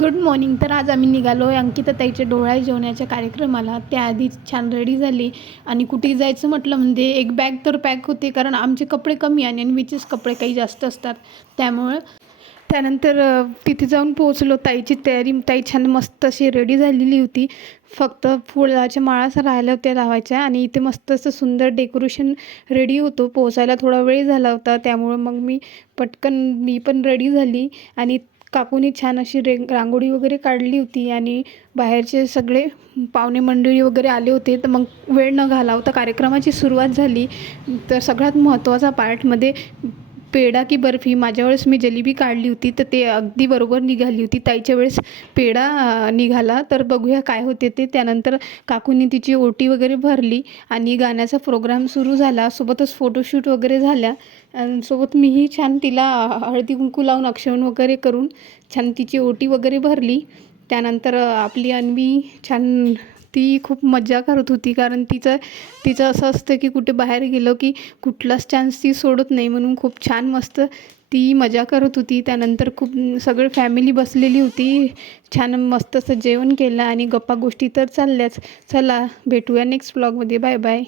Good morning. तर आज आम्ही निघालो आहे अंकिता ताईच्या डोहाळे जेवणाच्या कार्यक्रमाला. त्याआधी छान रेडी झाली आणि कुठे जायचं म्हटलं म्हणजे एक बॅग तर पॅक होते, कारण आमचे कपडे कमी आणि अन्वीचेच कपडे काही जास्त असतात त्यामुळं. त्यानंतर तिथे जाऊन पोहोचलो. ताईची तयारी, ताई छान मस्त अशी रेडी झालेली होती. फक्त फुलाच्या माळाच राहिल्या होत्या लावायच्या आणि इथे मस्त असं सुंदर डेकोरेशन रेडी होतो. पोहोचायला थोडा वेळ झाला होता, त्यामुळं मग मी पण रेडी झाली आणि काकूनी छान अशी रांगोळी वगैरे काढली होती आणि बाहेरचे सगळे पाहुणे मंडळी वगैरे आले होते. तर मग वेळ न घालवता कार्यक्रमाची सुरुवात झाली. तर सगळ्यात महत्त्वाचा पार्टमध्ये पेढा की बर्फी, माझ्या वेळेस मी जलेबी काढली होती तर ते अगदी बरोबर निघाली होती. ताईच्या वेळेस पेढा निघाला. तर बघूया काय होते ते. त्यानंतर काकूंनी तिची ओटी वगैरे भरली आणि गाण्याचा प्रोग्राम सुरू झाला. सोबतच फोटोशूट वगैरे झाल्या. सोबत मीही छान तिला हळदी कुंकू लावून औक्षण वगैरे करून छान तिची ओटी वगैरे भरली. त्यानंतर आपली अन्वी छान, ती खूप मजा करत होती, कारण तिचं असं असतं की कुठे बाहेर गेलो की कुठलाच चान्स ती सोडत नाही, म्हणून खूप छान मस्त ती मजा करत होती. त्यानंतर खूप सगळी फॅमिली बसलेली होती. छान मस्त असं जेवण केलं आणि गप्पा गोष्टी तर चालल्याच. चला भेटूया नेक्स्ट ब्लॉगमध्ये. Bye bye.